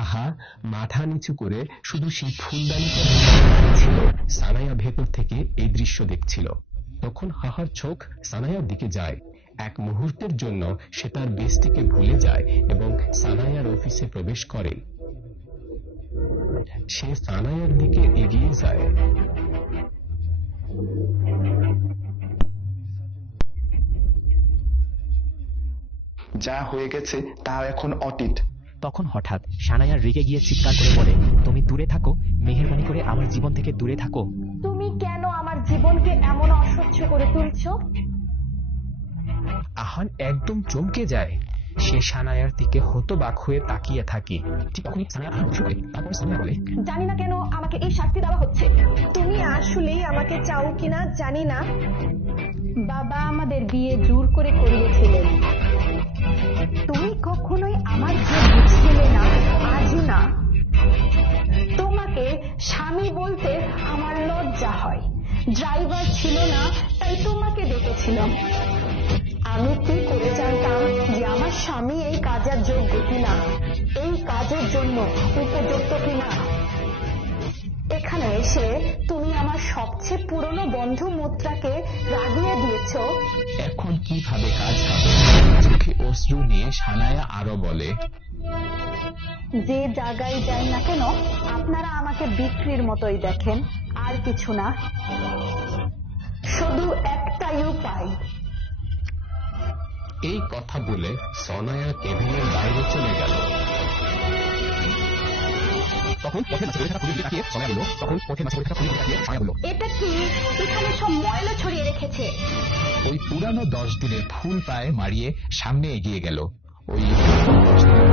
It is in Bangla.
হাহা মাথা নিচু করে শুধু সেই ফুলদানিটা ছিল। সানায়া ভেতর থেকে এই দৃশ্য দেখছিল। তখন হাহার চোখ সানায়ার দিকে যায়। এক মুহূর্তের জন্য সে তার বেস্টিকে ভুলে যায় এবং সানায়ার অফিসে প্রবেশ করে। সে সানায়ার দিকে এগিয়ে যায়। যা হয়ে গেছে তা এখন অতীত। তখন হঠাৎ সানায়া রেগে গিয়ে চিৎকার করে বলে, তুমি দূরে থাকো, মেহেরবানি করে আমার জীবন থেকে দূরে থাকো। তুমি কেন আমার জীবনকে এমন অসহ্য করে তুলছো? আহান একদম চমকে যায়। সে সানায়ার দিকে হতবাক হয়ে তাকিয়ে থাকে। ঠিক তখনই সানায়া আরো শুনে, তারপর সানায়া বলে, জানি না কেন আমাকে এই শাস্তি দেওয়া হচ্ছে। তুমি আসলেই আমাকে চাও কিনা জানি না, বাবা আমাদের বিয়ে জোর করে করিয়েছিলেন। তুমি কখনোই আমার বিয়ে বুঝছিলে না, আজও না। তোমাকে স্বামী বলতে আমার লজ্জা হয়। ড্রাইভার ছিল না, তাই তোমাকে ডেকেছিলাম। আমি কি করে জানতাম যে আমার স্বামী এই কাজের যোগ্য কিনা, এই কাজের জন্য উপযুক্ত কিনা? এখানে এসে তুমি আমার সবচেয়ে পুরনো বন্ধু মুদ্রাকে রাগিয়ে দিয়েছ। এখন কিভাবে কাজ হবে? চোখে অশ্রু নিয়ে সানায়া আরো বলে, যে জায়গায় যাই না কেন আপনারা আমাকে বিক্রির মতোই দেখেন, আর কিছু না। শুধু একটাই উপায়। এই কথা বলে সানায়া কেবিনের বাইরে চলে গেল। তখন পথে মাঝে পড়ে থাকা পুলিশ তাকিয়ে সানায়া বলল, এটা কি এখানে সব ময়লা ছড়িয়ে রেখেছে? ওই পুরানো 10 দিনের ফুল পায়ে মারিয়ে সামনে এগিয়ে গেল। ওই 10 দিনের